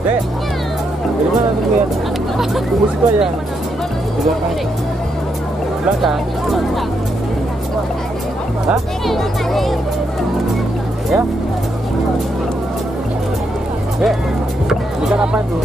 Dek, dari mana tuh ya? Tunggu situ aja. Di belakang. Belakang. Hah? Ya? Dek, ini kan apa tuh?